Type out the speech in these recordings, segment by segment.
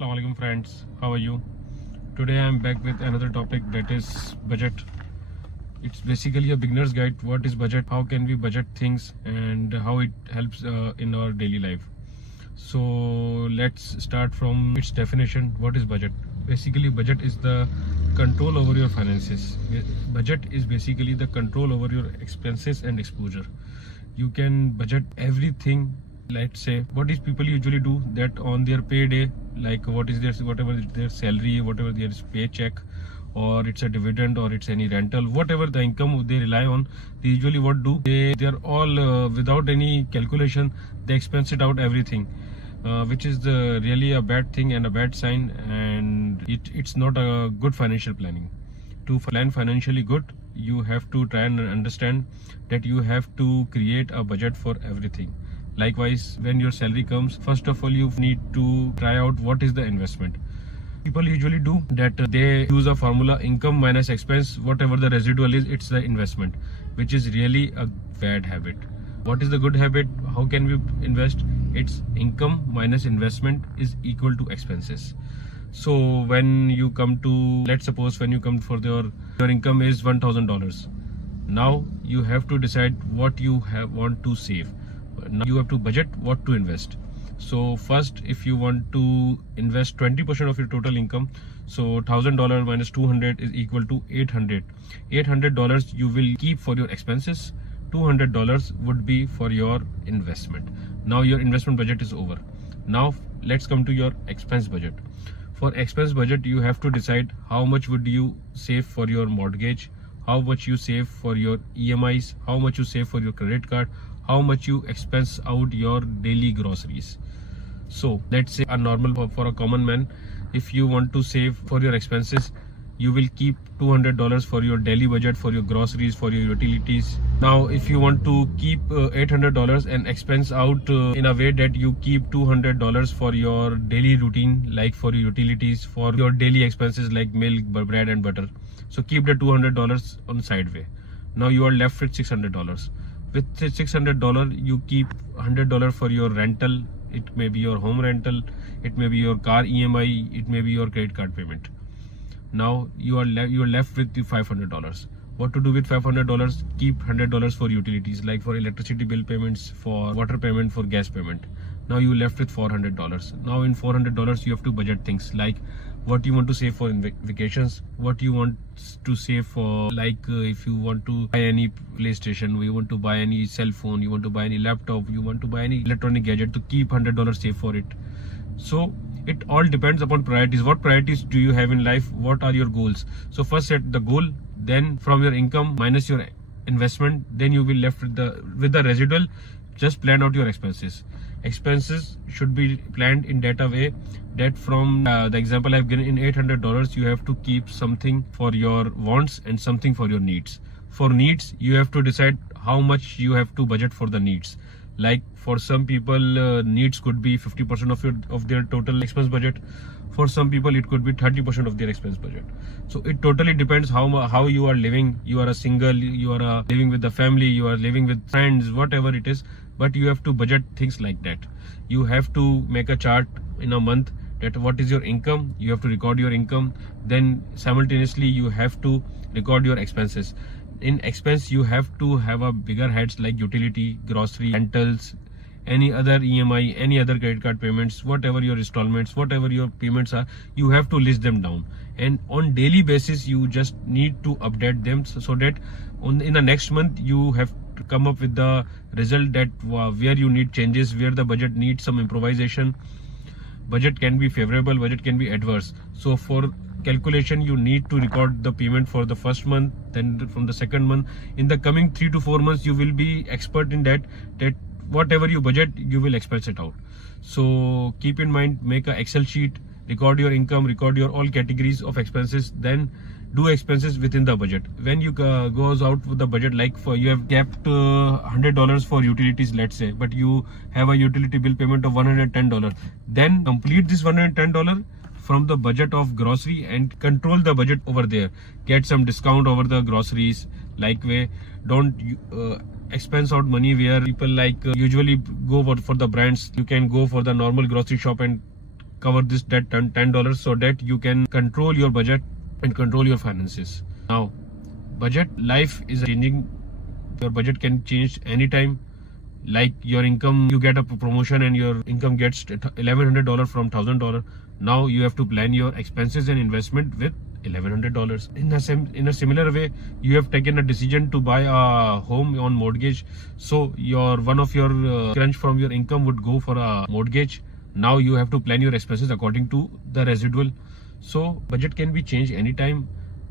Assalamu alaikum friends, how are you? Today I am back with another topic, that is budget. It's basically a beginner's guide. What is budget? How can we budget things and how it helps in our daily life. So let's start from its definition. What is budget? Basically budget is the control over your finances. Budget is basically the control over your expenses and exposure. You can budget everything. Let's say, what is people usually do that on their payday, like whatever their salary, whatever their paycheck, or it's a dividend, or it's any rental, whatever the income they rely on, they usually what do, they're all without any calculation, they expense it out everything, which is really a bad thing and a bad sign, and it's not a good financial planning. To plan financially good, you have to try and understand that you have to create a budget for everything. Likewise, when your salary comes, first of all you need to try out what is the investment. People usually do that, they use a formula, income minus expense, whatever the residual is, it's the investment, which is really a bad habit. What is the good habit? How can we invest? It's income minus investment is equal to expenses. So when you come to, let's suppose when you come for your income is $1,000. Now you have to decide what you want to save. Now you have to budget what to invest. So first, if you want to invest 20% of your total income, so $1,000 minus 200 is equal to 800. $800 you will keep for your expenses. $200 would be for your investment. Now your investment budget is over. Now let's come to your expense budget. For expense budget, you have to decide how much would you save for your mortgage, how much you save for your EMIs, how much you save for your credit card, how much you expense out your daily groceries. So let's say a normal, for a common man, if you want to save for your expenses, you will keep $200 for your daily budget, for your groceries, for your utilities. Now if you want to keep $800 and expense out in a way that you keep $200 for your daily routine, like for your utilities, for your daily expenses like milk, bread and butter, so keep the $200 on side way. Now you are left with $600. With $600, you keep $100 for your rental. It may be your home rental, it may be your car EMI, it may be your credit card payment. Now you are left with the $500. What to do with $500? Keep $100 for utilities, like for electricity bill payments, for water payment, for gas payment. Now you left with $400. Now in $400 you have to budget things like what you want to save for vacations, what you want to save for, like if you want to buy any PlayStation, you want to buy any cell phone, you want to buy any laptop, you want to buy any electronic gadget, to keep $100 saved for it. So it all depends upon priorities. What priorities do you have in life? What are your goals? So first set the goal, then from your income minus your investment, then you will left with the residual. Just plan out your expenses. Expenses should be planned in that way that from the example I've given, in $800 you have to keep something for your wants and something for your needs. For needs, you have to decide how much you have to budget for the needs. Like for some people, needs could be 50% of their total expense budget. For some people it could be 30% of their expense budget. So it totally depends how you are living. You are a single, you are living with the family, you are living with friends, whatever it is, but you have to budget things like that. You have to make a chart in a month that what is your income, you have to record your income, then simultaneously you have to record your expenses. In expense, you have to have a bigger heads like utility, grocery, rentals, any other EMI, any other credit card payments, whatever your installments, whatever your payments are, you have to list them down. And on daily basis, you just need to update them so that in the next month, you have to come up with the result that where you need changes, where the budget needs some improvisation. Budget can be favorable, budget can be adverse. So for calculation, you need to record the payment for the first month, then from the second month. In the coming 3 to 4 months, you will be expert in that whatever you budget, you will expense it out. So keep in mind, make an Excel sheet, record your income, record your all categories of expenses, then do expenses within the budget. When you goes out with the budget, like for you have kept $100 for utilities, let's say, but you have a utility bill payment of $110, then complete this $110 from the budget of grocery and control the budget over there. Get some discount over the groceries, like way. Don't expense out money where people usually go for the brands. You can go for the normal grocery shop and cover this debt $10 so that you can control your budget and control your finances. Now, budget life is changing. Your budget can change anytime. Like your income, you get a promotion and your income gets $1,100 from $1,000. Now you have to plan your expenses and investment with $1,100. In a similar way, you have taken a decision to buy a home on mortgage. So one of your crunch from your income would go for a mortgage. Now you have to plan your expenses according to the residual. So budget can be changed anytime,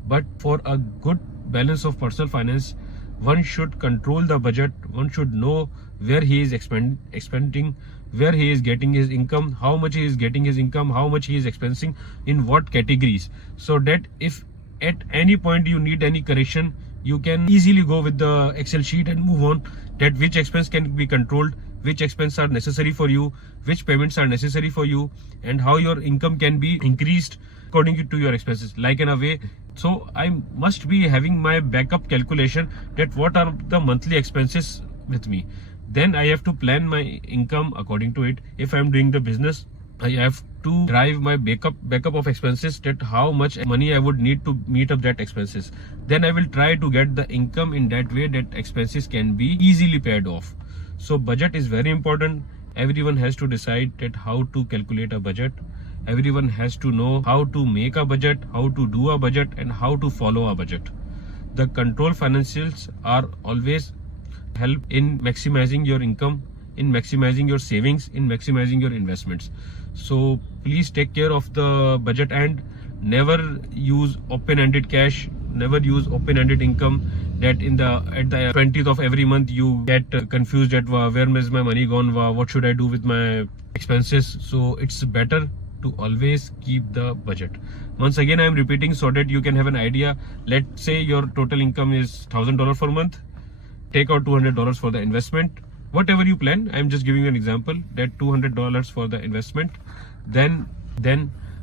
but for a good balance of personal finance, one should control the budget. One should know where he is expending, where he is getting his income, how much he is getting his income, how much he is expensing, in what categories, so that if at any point you need any correction, you can easily go with the Excel sheet and move on, that which expense can be controlled, which expenses are necessary for you, which payments are necessary for you, and how your income can be increased according to your expenses, like in a way. So I must be having my backup calculation that what are the monthly expenses with me. Then I have to plan my income according to it. If I am doing the business, I have to drive my backup of expenses, that how much money I would need to meet up that expenses. Then I will try to get the income in that way that expenses can be easily paid off. So budget is very important. Everyone has to decide that how to calculate a budget. Everyone has to know how to make a budget, how to do a budget, and how to follow a budget. The control financials are always help in maximizing your income, in maximizing your savings, in maximizing your investments. So please take care of the budget and never use open-ended cash, never use open-ended income, that at the 20th of every month you get confused at where is my money gone, what should I do with my expenses. So it's better to always keep the budget. Once again I am repeating so that you can have an idea. Let's say your total income is $1,000 per month. Take out $200 for the investment. Whatever you plan, I'm just giving you an example, that $200 for the investment. Then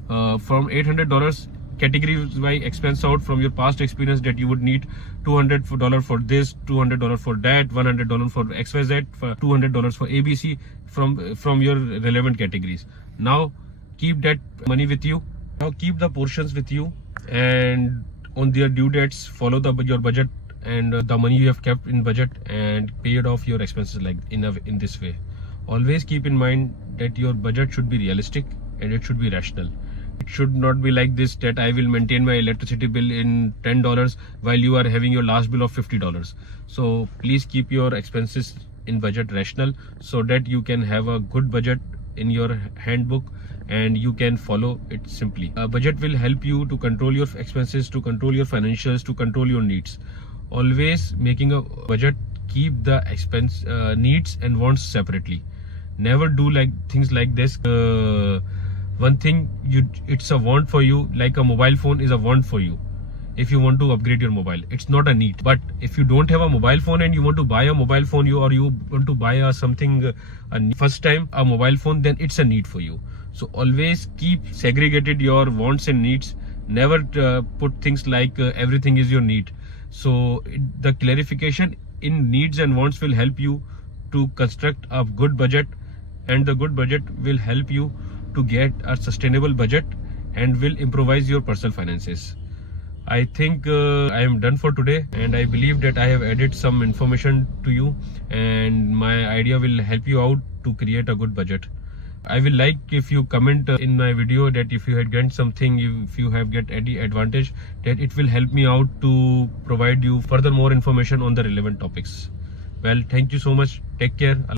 from $800, categories by expense out from your past experience, that you would need $200 for this, $200 for that, $100 for XYZ, for $200 for ABC from your relevant categories. Now keep that money with you. Now keep the portions with you, and on their due dates, follow your budget and the money you have kept in budget, and paid off your expenses like in this way. Always keep in mind that your budget should be realistic and it should be rational. It should not be like this, that I will maintain my electricity bill in $10 while you are having your last bill of $50. So please keep your expenses in budget rational, so that you can have a good budget in your handbook and you can follow it simply. A budget will help you to control your expenses, to control your financials, to control your needs. Always making a budget, keep the expense needs and wants separately. Never do things like this. One thing it's a want for you, like a mobile phone is a want for you. If you want to upgrade your mobile, it's not a need. But if you don't have a mobile phone and you want to buy a mobile phone, or you want to buy something first time, a mobile phone, then it's a need for you. So always keep segregated your wants and needs. Never put things like everything is your need. So the clarification in needs and wants will help you to construct a good budget, and the good budget will help you to get a sustainable budget and will improvise your personal finances. I think I am done for today, and I believe that I have added some information to you, and my idea will help you out to create a good budget. I will like if you comment in my video that if you had gained something, if you have get any advantage, that it will help me out to provide you further more information on the relevant topics. Well, thank you so much. Take care.